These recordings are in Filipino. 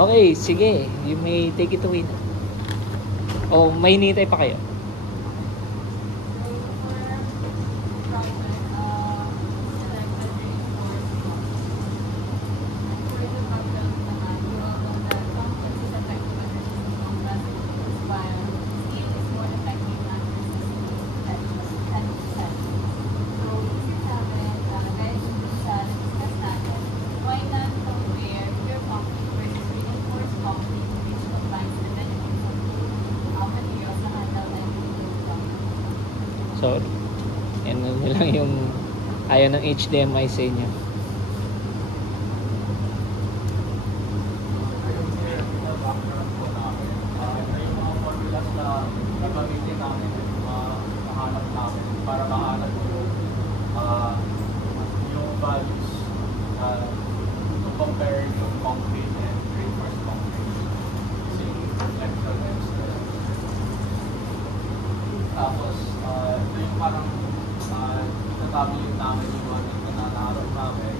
Okay, sige. You may take it away na. O may hinihintay pa kayo? Sorry. Yan lang yung ayaw ng HDMI sa inyo. Para mahanap yung values to compare yung concrete and reinforced concrete using electrical chemistry. Tapos, ito yung parang itatabulate namin yung mga nananaharap namin.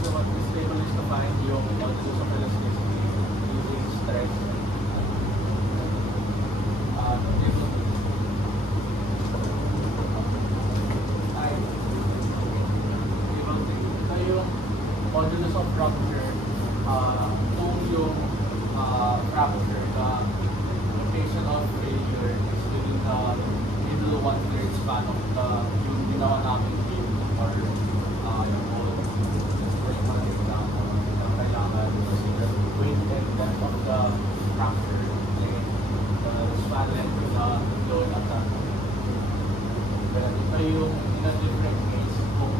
So what this table is to find yung modulus of elasticity using stress. Modulus of rupture, kung yung fracture, the location of failure is within the middle 1/3 span of yung ginawa namin beam or yung whole example na kailangan kasi the weight and depth of the fracture and the span length of the load at that point. But ito yung in a different case kung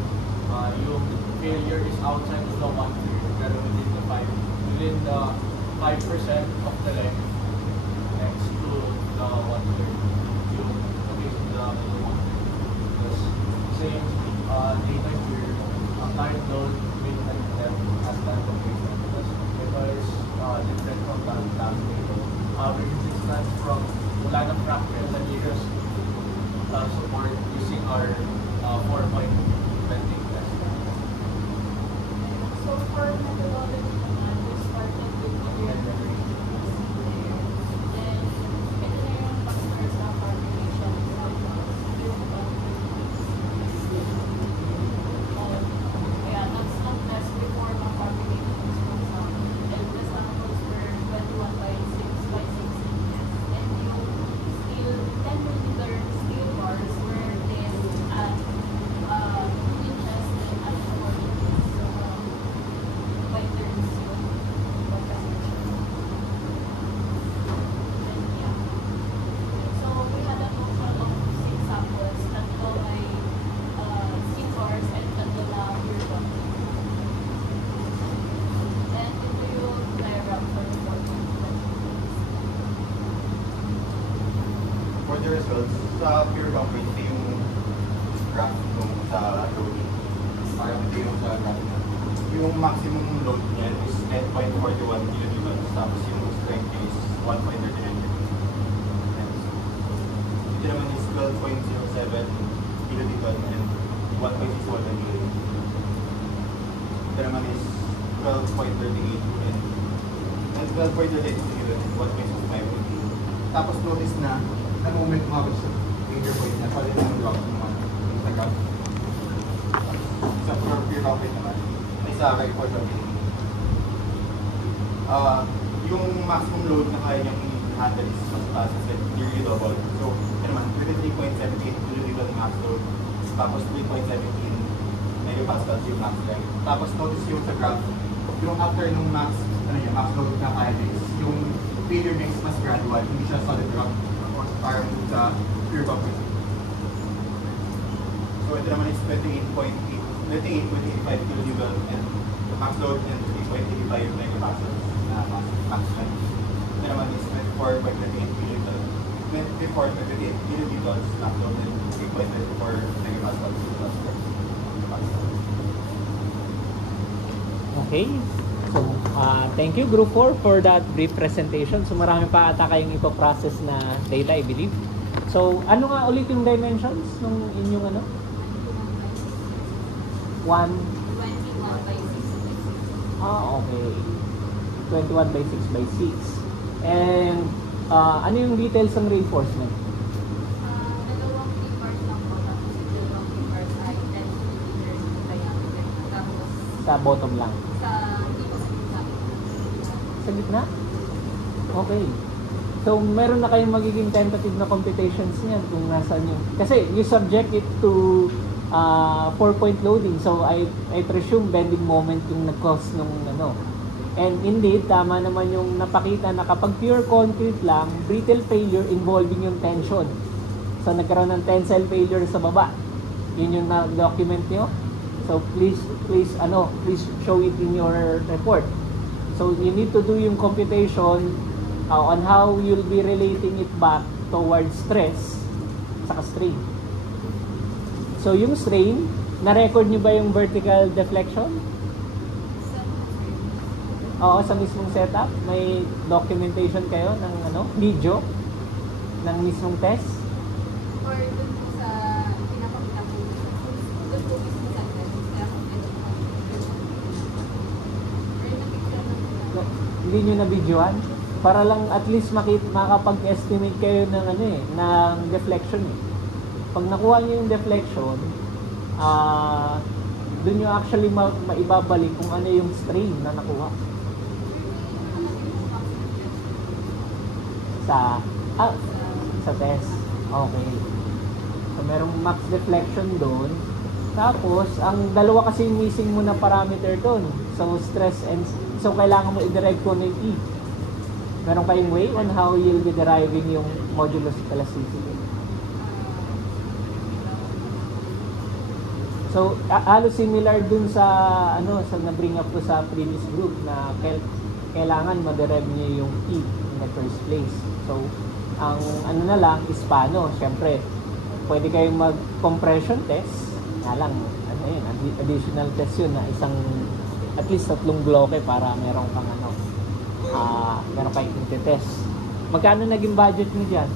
yung failure is outside of the 1/3 pero within the 5% of the length next to the 1/3 yung location the middle 1/3. Because same data here, time load with and depth at that location. Because ito is different from the last table. Average distance from wala ng fracture and the nearest support using our 4-point bending test. So for methodology naman, we started with material preparation procedure. Then, ito na yung factors of formulation. Kaya, nag-test before ma-formulation is from and the samples were 21 by 6 inches. And yung steel, 10 millimeter steel bars were then at 2 inches and at 4 inches. So, by turns yung pagkasensya. And yeah. So we had a total of 6 samples, tatlo ay steel bars and tatlo na pure concrete. And ito yung diagram for the For the results, sa pure concrete, ito yung graph nung sa loading. Parang ito yung sa graph na. Yung maximum load niyan is 10.41 kilonewtons, tapos yung strength niya is 1.39 kilonewtons. Ito naman is 12.07 kilonewtons and 1.61 kilonewtons. Ito naman is 12.38 and 12.38 kilonewtons and 1.65 kilonewtons. Tapos notice na moment umabot sa finger point niya, pwede naman drop naman sa graph. Sa pure concrete naman, may sa report ng yung maximum load na kaya niyang i-handle is mas taas kasi nearly double. So, ito naman, 23.78 kilonewton max load, tapos 3.17 megapascals yung max length. Tapos notice yung sa graph, yung after nung max load na kaya niya is yung failure mix mas gradual, hindi siya solid rock or parang sa pure concrete. So, ito naman is 28.85 kilonewton and max load and 3.85 megapascals na max length. Ito naman is 24.38 kilonewton, 24.38 kilonewtons max load and 3.34 megapascals. Okay. So, thank you Group 4 for that brief presentation. So, marami pa ata kayong ipaprocess na data, I believe. So, ano nga ulit yung dimensions ng inyong ano? 1? 21 by 6. Okay. 21 by 6 by 6. And ano yung details ng reinforcement? Dalawang papers lang po. Tapos yung dalawang papers ay 10 millimeters in diameter. Tapos Sa bottom lang. hindi po sa gitna. Sa gitna? Okay. So, meron na kayong magiging tentative na computations niyan kung nasaan yung... Kasi you subject it to 4-point loading. So, I presume bending moment yung nag-cause nung ano. And indeed, tama naman yung napakita na kapag pure concrete lang, brittle failure involving yung tension. So, nagkaroon ng tensile failure sa baba. Yun yung na-document nyo. So, please show it in your report. So, you need to do yung computation on how you'll be relating it back towards stress saka strain. So, yung strain, na-record nyo ba yung vertical deflection? Oo, sa mismong setup, may documentation kayo ng video ng mismong test? Or dun po sa pinapakita po. Dun po mismo sa test. Kaya po medyo or na-picture na po. Hindi nyo na-videoan? Para lang at least makapag-estimate kayo ng ng deflection eh. Pag nakuha nyo yung deflection, doon nyo actually maibabalik kung ano yung strain na nakuha. Sa test. Okay. So, merong max deflection doon. Tapos, ang dalawa kasi yung missing mo na parameter doon. So, stress and... So, kailangan mo i-derive ko ng E. Meron kayong way on how you'll be deriving yung modulus elasticity. So, halos similar dun sa sa na-bring up ko sa previous group na kailangan ma-derive niyo yung E in the first place. So, ang na lang is paano. Siyempre, pwede kayong mag-compression test. Nga lang, additional test yun na isang, at least 3 bloke para meron kang meron kayong test. Magkano naging budget niyo dyan?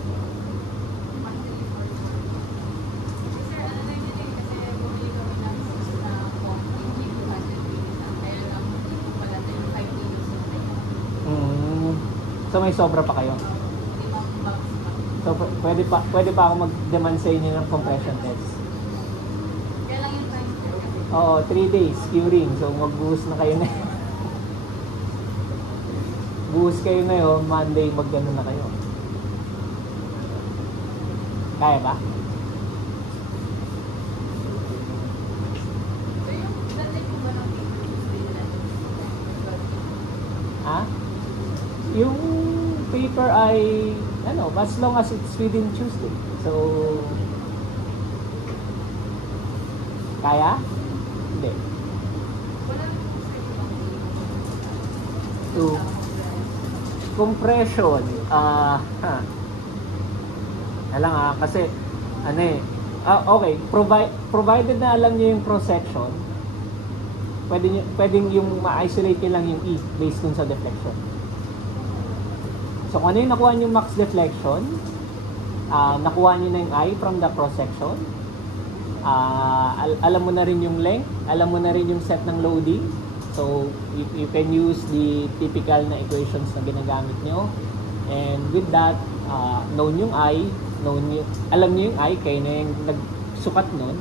Sir, ano na yun eh, kasi bumili kami ng sauce na po, hindi po budget na. Kaya lang, hindi po pala na yung 5 kilos na tayo. So may sobra pa kayo? 5 bucks pa. So pwede pa ako mag-demand sa inyo ng compression test? Kaya lang yung time sir. Oo, 3 days, curing. So magbuhos na kayo na. Buhos kayo ngayon, Monday mag-gano na kayo. Kaya ba? So yung dati po ba ng Ha? Yung paper ay as long as it's within Tuesday. So kaya? Hindi. wala po sir To compression, kasi okay, provided na alam niyo yung cross section, pwedeng yung ma-isolate niyo lang yung E based dun sa deflection. So kung ano yung nakuha niyo max deflection, nakuha niyo na yung I from the cross section, alam mo na rin yung length, alam mo na rin yung set ng loading. So, you can use the typical na equations na ginagamit nyo. And with that, known yung I, alam nyo yung I, kayo na yung nagsukat nun,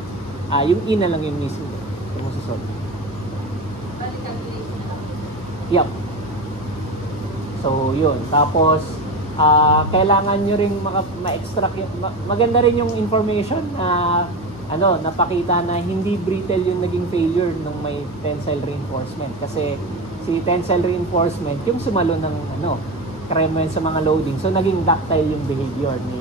yung E na lang yung mismo. Yung masusot. balik calculation na lang. Yup. So, yun. Tapos, kailangan nyo rin ma-extract maganda rin yung information na napakita na hindi brittle yung naging failure nung may tensile reinforcement. Kasi si tensile reinforcement, yung sumalo ng kremmen sa mga loading. So, naging ductile yung behavior ni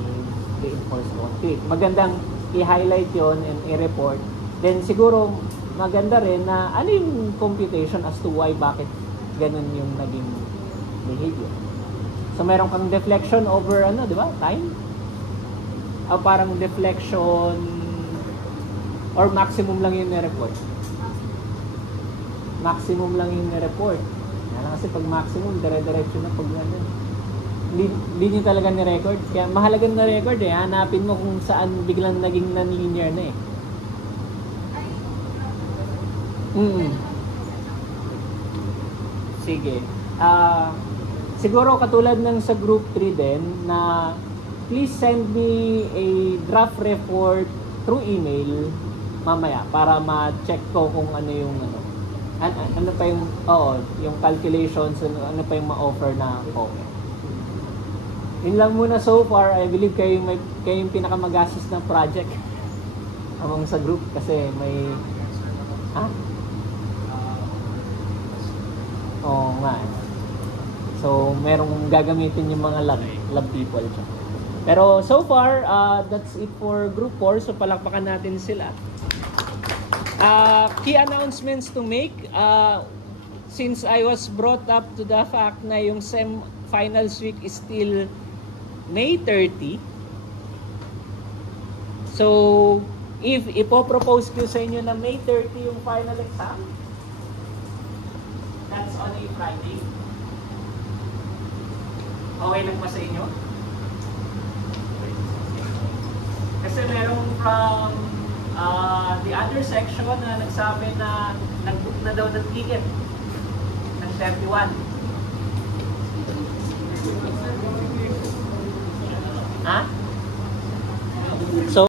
reinforced concrete. Magandang i-highlight yon and i-report. Then, siguro, maganda rin na ano yung computation as to why, bakit ganun yung naging behavior. So, meron kang deflection over, di ba? Time? O parang deflection or maximum lang yung ni-report? Maximum lang yung ni-report. Kasi pag maximum, dire-diretso na pag hindi nyo talaga ni-record. Kaya mahalagang na-record hanapin mo kung saan biglang naging non-linear na Sige. Siguro katulad ng sa group 3 din na please send me a draft report through email mamaya para ma-check ko kung ano yung ano pa yung yung calculations, ano pa yung ma-offer na comment. Yun lang muna so far. I believe kayo yung pinakamagastos na project among sa group kasi may oo nga. So, merong gagamitin yung mga lab people. Pero so far, that's it for group 4. So, palakpakan natin sila. Key announcements to make. Since I was brought up to the fact na yung SEM finals week is still May 30. So, if ipopropose ko sa inyo na May 30 yung final exam, that's on a Friday. Okay lang ba sa inyo? Kasi merong from the other section na nagsabi na nag-book na daw ng ticket ng 31.